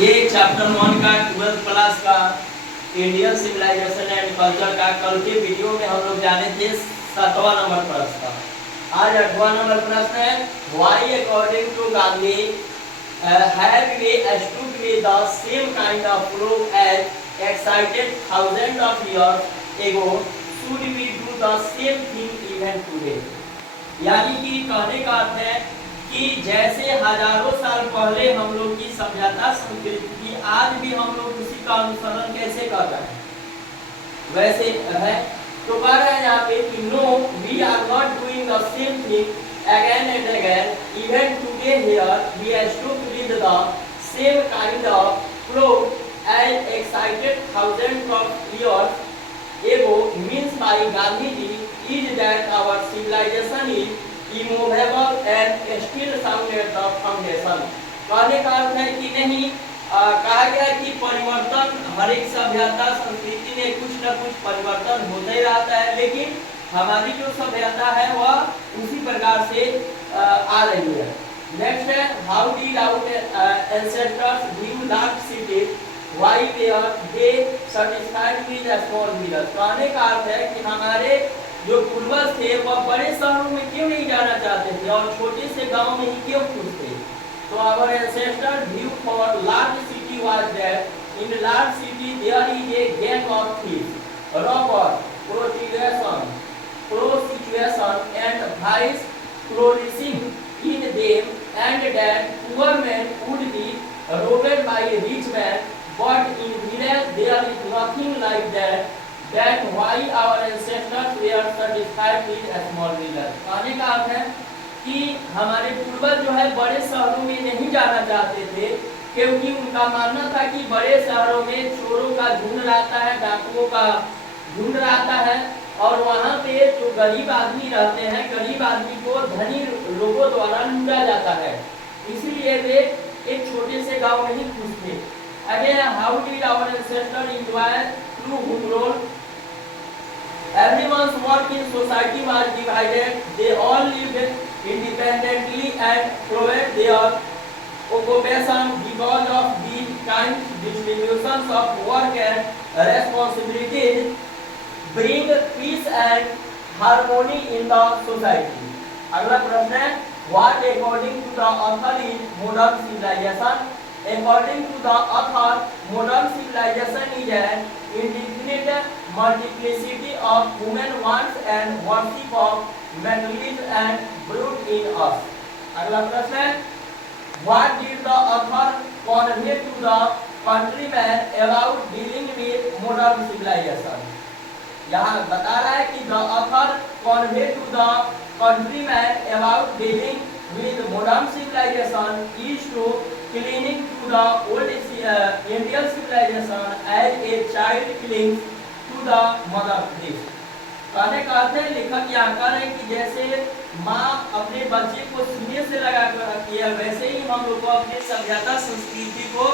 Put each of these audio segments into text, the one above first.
ये चैप्टर 1 का 12th class का इंडियन सिविलाइजेशन एंड कल्चर का कल के वीडियो में हम लोग जाने थे 7वां नंबर प्रश्न का। आज 8वां नंबर प्रश्न है why according to Gandhi have we stood with the same kind of proof as excited thousands of years ago, should we do the same thing even today? यानी कि कहने का अर्थ है कि जैसे हजारों साल पहले हम लोग की सभ्यता संस्कृति की आज भी हम लोग उसी का अनुसरण कैसे कर रहे हैं वैसे है। तो कह रहे हैं यहाँ पे कि no we are not doing the same thing again and again, even today here we are stuck with the same kind of proof as excited thousands of years ago means by Gandhiji is that our civilization is immovable and still sound at the foundation। कहने का अर्थ है कि नहीं कहा गया कि परिवर्तन हर एक सभ्यता संस्कृति में कुछ न कुछ परिवर्तन होता ही रहता है, लेकिन हमारी जो सभ्यता है वह उसी प्रकार से आ रही है। नेक्स्ट है how did our ancestors view large cities why were they satisfied with small village. कहने का अर्थ है कि हमारे जो पूर्वज थे वह बड़े शहरों में क्यों नहीं जाना चाहते थे और छोटे से गांव में ही क्यों खुश थे। तो our ancestor view for large city was that in large city there is a gang of thieves robber prostitution and vice flourishing in them, and that poor men would be robbed by rich men, but in village there is nothing like that, that why our ancestors were satisfied with a small village। कहने का अर्थ है कि हमारे पूर्वज जो है बड़े शहरों में नहीं जाना चाहते थे क्योंकि उनका मानना था कि बड़े शहरों में चोरों का झुंड रहता है, डाकुओं का झुंड रहता है और वहाँ पे जो गरीब आदमी रहते हैं गरीब आदमी को धनी लोगों द्वारा लूटा जाता है, इसलिए वे एक छोटे से गांव में ही खुश थे। Again how did our ancestor enjoy true home rule everyone's work in society was divided they all lived independently and provide their occupation because of the kind distributions of work and responsibilities bring peace and harmony in the society। अगला प्रश्न है what according to the author is modern civilization। According to the author modern civilization is an indefinite multiplicity of human wants and worship of materialism and brute in us। अगला प्रश्न है what did the author convey to the countryman about dealing with modern civilization। यहाँ बता रहा है कि the author convey to the countryman about dealing with modern civilization is to clinging to the old Indian civilization as a child clings to the mother breast। कहने का अर्थ है लेखक यहाँ कह रहे हैं कि जैसे माँ अपने बच्चे को सीने से लगाकर रखती है वैसे ही हम लोग को अपने सभ्यता संस्कृति को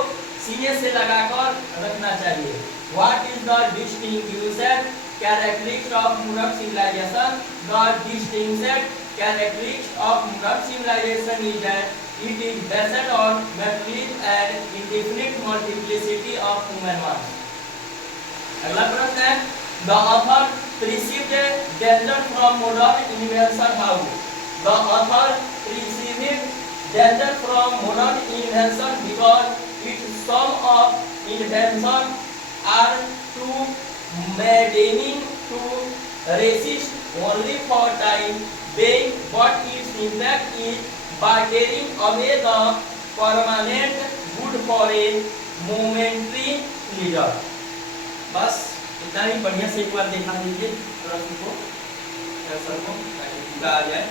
सीने से लगाकर रखना चाहिए। What is the distinguishing characteristic of modern civilization? The distinguishing characteristic of modern civilization is that it is based on materialism and indefinite multiplicity of human wants। अगला प्रश्न है the author perceived danger from modern invention how। The author perceived danger from modern invention because its sum of invention are too maddening to resist only for time being, but its impact is by tearing away the permanent good for a momentary pleasure। बस इतना ही बढ़िया से एक बार देखा लीजिए प्रश्न को ताकि पूरा आ जाए।